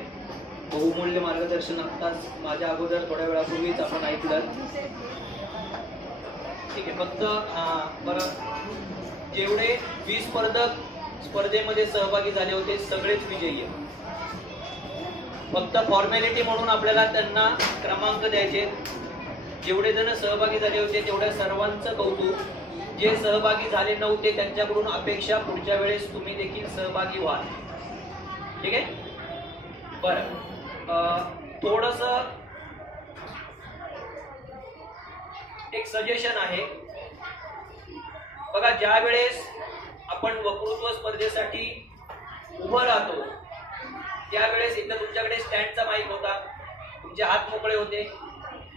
बहुमूल्य मार्गदर्शन आत्ताच माझ्या अगोदर थोड्या वेळापूर्वीच आपण ऐकलं. ठीक आहे. फक्त बरं, जेवढे 20 स्पर्धक स्पर्धेमध्ये सहभागी झाले होते सगळेच विजयी आहेत. फक्त फॉर्मॅलिटी म्हणून आपल्याला त्यांना क्रमांक द्यायचे. जेवढे जण सहभागी झाले होते तेवढ्या सर्वांचं कौतुक. जे सहभागी झाले नव्हते त्यांच्याकडून अपेक्षा पुढच्या वेळेस तुम्ही देखील सहभागी व्हा. ठीक आहे. बरं, थोडंसं एक सजेशन आहे. बघा, ज्या वेळेस आपण वक्तृत्व स्पर्धेसाठी उभं राहतो त्यावेळेस इथं तुमच्याकडे स्टँडचा माईक होता, तुमचे हात मोकळे होते,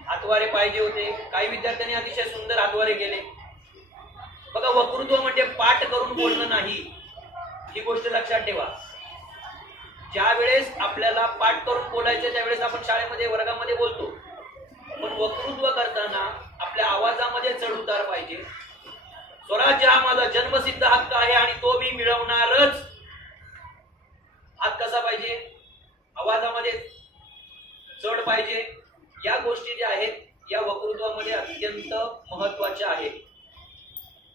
हातवारे पाहिजे होते. काही विद्यार्थ्यांनी अतिशय सुंदर हातवारे केले. बघा, वक्तृत्व म्हणजे पाठ करून बोलणं नाही, ही गोष्ट लक्षात ठेवा. ज्या वेळेस आपल्याला पाठ करून बोलायचं त्यावेळेस आपण शाळेमध्ये वर्गामध्ये बोलतो, पण वक्तृत्व करताना आपल्या आवाजामध्ये चढ उतार पाहिजे. स्वराज्य हा माझा जन्मसिद्ध हक्क आहे आणि तो मी मिळवणारच. हात कसा पाहिजे? आवाजामध्ये चढ पाहिजे. या गोष्टी ज्या आहेत या वक्तृत्वामध्ये अत्यंत महत्वाच्या आहेत.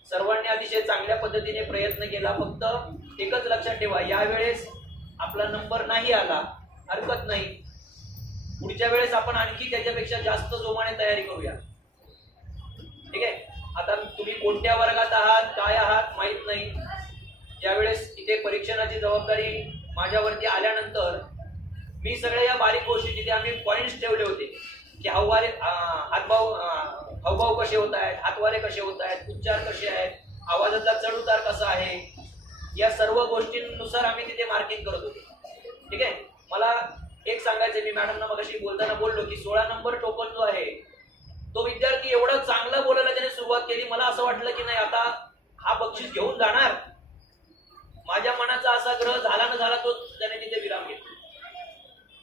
सर्वांनी अतिशय चांगल्या पद्धतीने प्रयत्न केला. फक्त एकच लक्षात ठेवा, यावेळेस आपला नंबर नाही आला हरकत नाही, पुढच्या वेळेस आपण आणखी त्याच्यापेक्षा जास्त जोमाने तयारी करूया. ठीक आहे. आता तुम्ही कोणत्या वर्गात आहात, काय आहात माहित नाही. ज्यावेळेस इथे परीक्षणाची जबाबदारी माझ्यावरती आल्यानंतर मी सगळ्या या बारीक गोष्टी जिथे आम्ही पॉइंट्स ठेवले होते की हावभाव कसे होत आहेत, हातवारे कसे होत आहेत, उच्चार कसे आहेत, आवाजाचा चढ उतार कसा आहे, या सर्व गोष्टींनुसार आम्ही तिथे मार्किंग करत होतो. ठीक आहे. मला एक सांगायचं, मी मॅडमना मगाशी बोलताना बोललो की 16 नंबर टोकन जो आहे तो विद्यार्थी एवढा चांगला बोलायला त्याने सुरुवात केली. मला असं वाटलं की नाही आता हा बक्षीस घेऊन जाणार. माझ्या मनाचा असा ग्रह झाला न झाला तो त्याने तिथे विराम घेतला.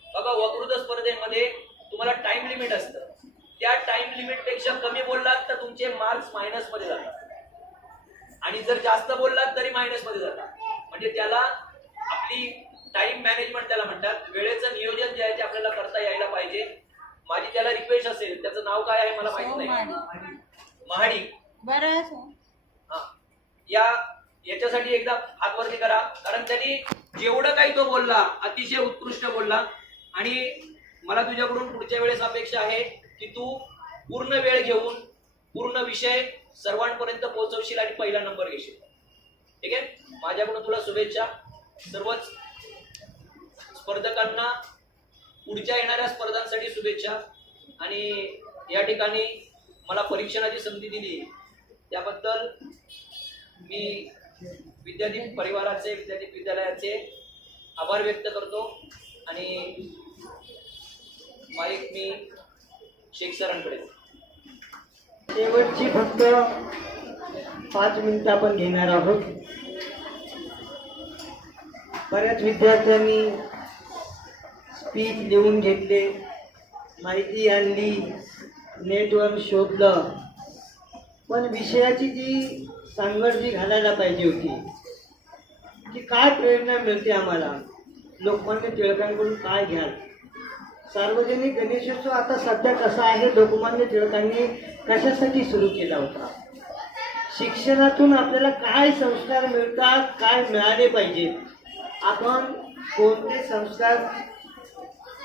बघा, वक्तृत्व स्पर्धेमध्ये तुम्हाला टाइम लिमिट असतं. त्या टाइम लिमिट पेक्षा कमी बोललात तर तुमचे मार्क्स मायनस मध्ये जातात आणि जर जास्त बोललात तरी मायनस मध्ये जातात. म्हणजे त्याला आपली टाइम मॅनेजमेंट त्याला म्हणतात. वेळेचं नियोजन जे आहे ते आपल्याला करता यायला पाहिजे. माझी त्याला रिक्वेस्ट असेल, त्याचं नाव काय आहे मला माहित नाही, महाडी. बरं, हा, याच्यासाठी एकदा हातवरती करा. कारण त्यांनी जेवढं काही तो बोलला अतिशय उत्कृष्ट बोलला आणि मला तुझ्याकडून पुढच्या वेळेस अपेक्षा आहे की तू पूर्ण वेळ घेऊन पूर्ण विषय सर्वांपर्यंत पोहोचवशील आणि पहिला नंबर घेशील. ठीक आहे. माझ्याकडून तुला शुभेच्छा. सर्वच स्पर्धकांना पुढच्या येणाऱ्या स्पर्धांसाठी शुभेच्छा. आणि या ठिकाणी मला परीक्षणाची संधी दिली त्याबद्दल मी विद्यार्थी परिवाराचे, विद्यार्थी विद्यालयाचे आभार व्यक्त करतो. आणि माईक मी शेख सरांकडे. शेवटची फक्त 5 मिनिटं आपण घेणार आहोत. बऱ्याच विद्यार्थ्यांनी स्पीच लिहून घेतले, माहिती आणली, नेटवर शोधलं, पण विषयाची जी सांगड जी घालायला पाहिजे होती की काय प्रेरणा मिळते आम्हाला, लोकमान्य टिळकांकडून काय घ्याल. सार्वजनिक गणेशोत्सव आता सध्या कसा आहे, लोकमान्य टिळकांनी कशासाठी सुरू केला होता, शिक्षणातून आपल्याला काय संस्कार मिळतात, काय मिळाले पाहिजे, आपण कोणते संस्कार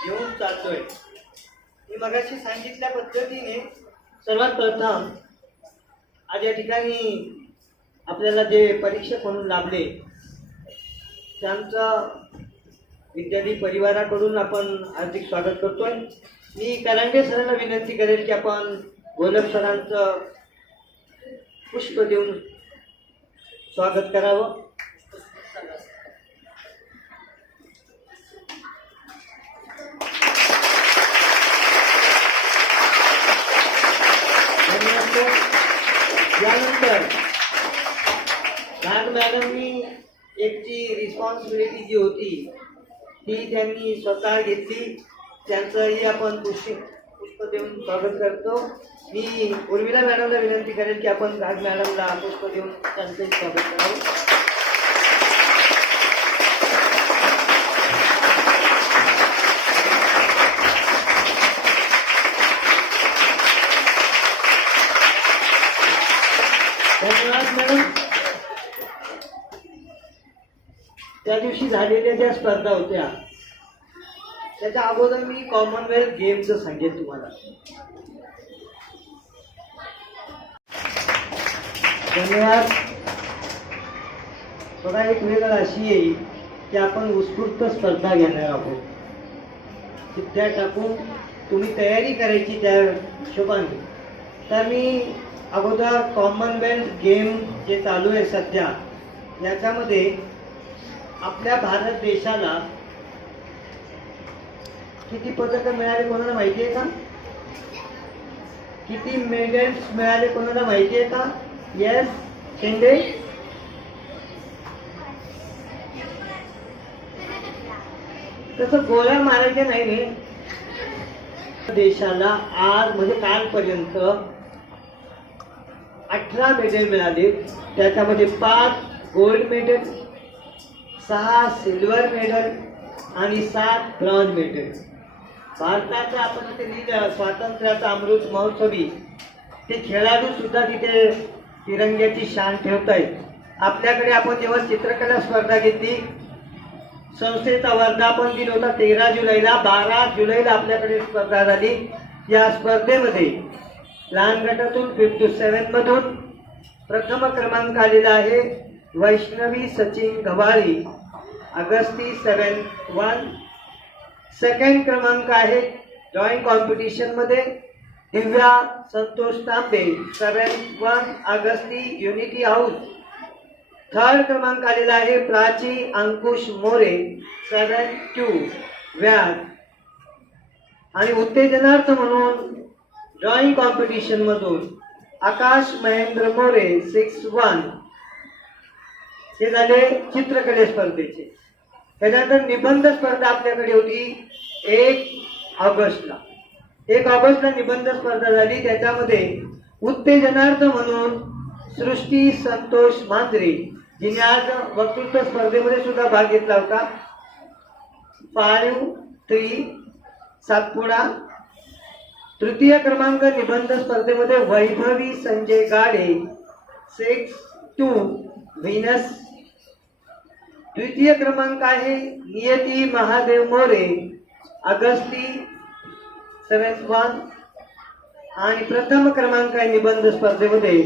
घेऊन चालतोय. मी मगाशी सांगितल्या पद्धतीने सर्वात प्रथम आज या ठिकाणी आपल्याला जे परीक्षक म्हणून लाभले त्यांचं विद्यार्थी परिवाराकडून आपण हार्दिक स्वागत करतोय. मी करांगे सरांना विनंती करेल की आपण गोलप सरांचं पुष्प देऊन स्वागत करावं. यानंतर नाग मॅडमनी एक जी रिस्पॉन्सिबिलिटी जी होती ती त्यांनी स्वतः घेतली. त्यांचंही आपण पुष्प देऊन स्वागत करतो. मी उर्मिला मॅडमला विनंती करेन की आपण नाग मॅडमला पुष्प देऊन त्यांचंही स्वागत करावं. धन्यवाद मॅडम. त्या दिवशी झालेल्या ज्या स्पर्धा होत्या त्याच्या अगोदर मी कॉमनवेल्थ गेमचं सांगेन तुम्हाला. धन्यवाद. बघा एक वेळ अशी येईल की आपण उत्स्फूर्त स्पर्धा घेणार आहोत. त्या टाकून तुम्ही तयारी करायची त्या हिशोबाने. तर मी अगोदर कॉमनवेल्थ गेम जे चालू आहे सध्या याच्यामध्ये आपल्या भारत देशाला किती पदकं मिळाले कोणाला माहिती आहे का? किती मेडल्स मिळाले कोणाला माहिती आहे का? येस शिंदे. तसं गोळ्या मारायच्या नाही रे. देशाला आज म्हणजे कालपर्यंत 18 मेडल मिळाले. त्याच्यामध्ये 5 गोल्ड मेडल, 6 सिल्वर मेडल आणि 7 ब्रॉन्झ मेडल. भारताचा आपण तिथे स्वातंत्र्याचा अमृत महोत्सवी ते खेळाडू सुद्धा तिथे तिरंग्याची शान ठेवतायत. आपल्याकडे आपण जेव्हा चित्रकला स्पर्धा घेतली संस्थेचा वर्धापन दिन होता 13 जुलैला. 12 जुलैला आपल्याकडे स्पर्धा झाली. या स्पर्धेमध्ये लहान गटातून 57 मधून प्रथम क्रमांक आलेला आहे वैष्णवी सचिन गव्हाळी, अगस्ती 7-1. सेकंड क्रमांक आहे ड्रॉइंग कॉम्पिटिशन मध्ये दिव्या संतोष तांबे 7-1 अगस्ती युनिटी हाऊस. थर्ड क्रमांक आलेला आहे प्राची अंकुश मोरे 7-2 व्याज. आणि उत्तेजनार्थ म्हणून ड्रॉइंग कॉम्पिटिशन मधून आकाश महेंद्र मोरे 6-1. हे झाले चित्रकले स्पर्धेचे. त्यानंतर निबंध स्पर्धा आपल्याकडे होती 1 ऑगस्टला. 1 ऑगस्टला निबंध स्पर्धा झाली. त्याच्यामध्ये उत्तेजनार्थ म्हणून सृष्टी संतोष मांजरे जिने आज वक्तृत्व स्पर्धेमध्ये सुद्धा भाग घेतला होता 5-3 सातपुडा. तृतीय क्रमांक निबंध स्पर्धेमध्ये वैभवी संजय गाडे 6-2 व्हीनस. द्वितीय क्रमांक आहे नियती महादेव मोरे अगस्ती 7-1. आणि प्रथम क्रमांक आहे निबंध स्पर्धेमध्ये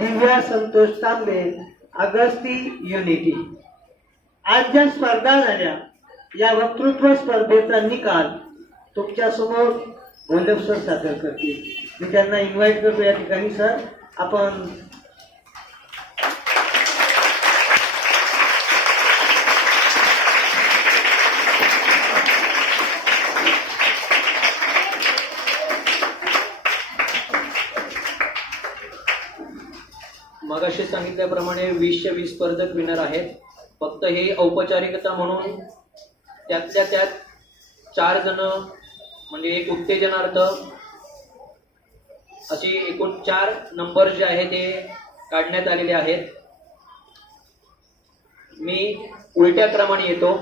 दिव्या संतोष तांबे अगस्ती युनिटी. आज ज्या स्पर्धा झाल्या या वक्तृत्व स्पर्धेचा निकाल तुमच्या समोर गोंडप सर सादर करतील. मी त्यांना इन्व्हाइट करतो या ठिकाणी. सर आपण मगाशी सांगितल्याप्रमाणे 20चे 20 स्पर्धक विनर आहेत. फक्त हे औपचारिकता म्हणून त्यातल्या त्यात 4 जण म्हणजे एक उत्तेजनार्थ अशी एकूण 4 नंबर जे आहे ते काढण्यात आलेले आहेत. मी उलट्या क्रमाने येतो.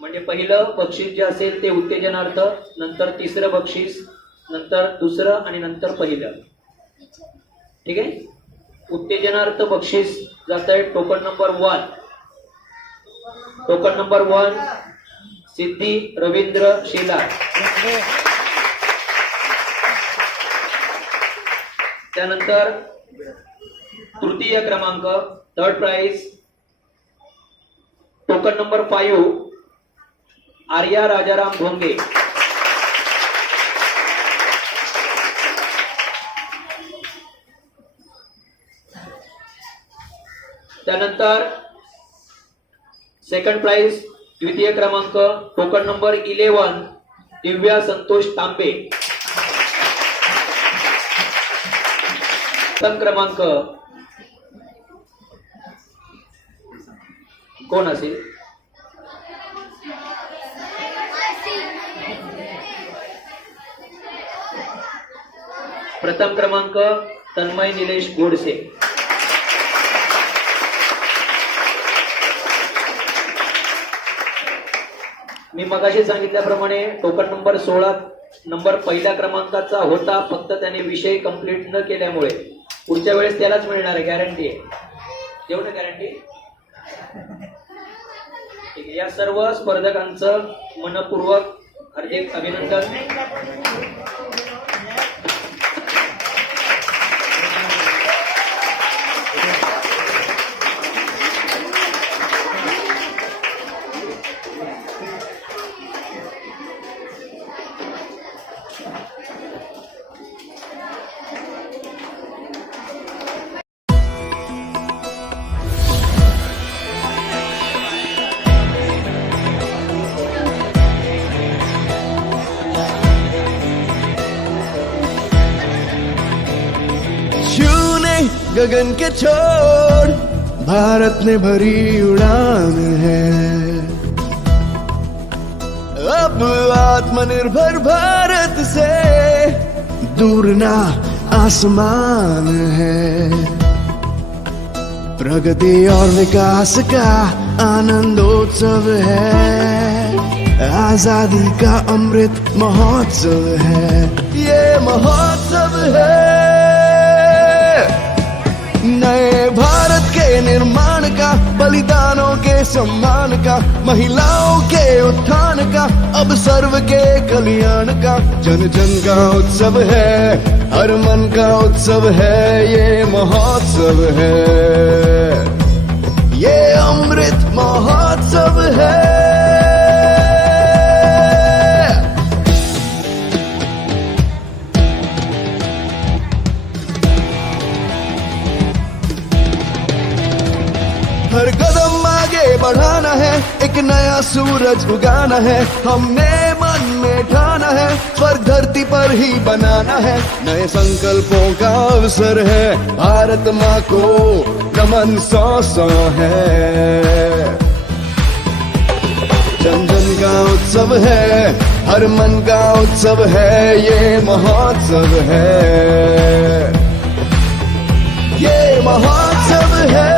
म्हणजे पहिलं बक्षीस जे असेल ते उत्तेजनार्थ, नंतर तिसरं बक्षीस, नंतर दुसरं आणि नंतर पहिलं. ठीक आहे. उत्तेजनार्थ बक्षीस जात आहे token number 1. Token number 1 Siddhi Ravindra Shelar. त्यानंतर तृतीय क्रमांक 3rd prize token number 5 Arya Rajaram Bhonge. त्यानंतर सेकंड प्राइज द्वितीय क्रमांक टोकन नंबर 11 दिव्या संतोष तांबे. प्रथम क्रमांक कोण असेल? प्रथम क्रमांक तन्मय निलेश गोडसे. मी मगाशी सांगितल्याप्रमाणे टोकन नंबर 16 नंबर पहिल्या क्रमांकाचा होता, फक्त त्याने विषय कंप्लीट न केल्यामुळे पुढच्या वेळेस त्यालाच मिळणार आहे, गॅरंटी आहे. देऊ ना गॅरंटी? या सर्व स्पर्धकांचं मनपूर्वक हार्दिक अभिनंदन. छूने गगन के छोर भारत ने भरी उड़ान है. अब आत्मनिर्भर भारत से दूर ना आसमान है. प्रगति और विकास का आनंदोत्सव है. आजादी का अमृत महोत्सव है. ये महोत्सव है नए भारत के निर्माण का, बलिदानों के सम्मान का, महिलाओं के उत्थान का, अब सर्व के कल्याण का. जन जन का उत्सव है, हर मन का उत्सव है. ये महोत्सव है, ये अमृत महोत्सव है. हर कदम आगे बढ़ाना है, एक नया सूरज उगाना है. हमने मन में ठाना है, स्वर्ग धरती पर ही बनाना है. नए संकल्पों का अवसर है, भारत माँ को नमन 100 है. जन जन का उत्सव है, हर मन का उत्सव है. ये महोत्सव है, ये महोत्सव है.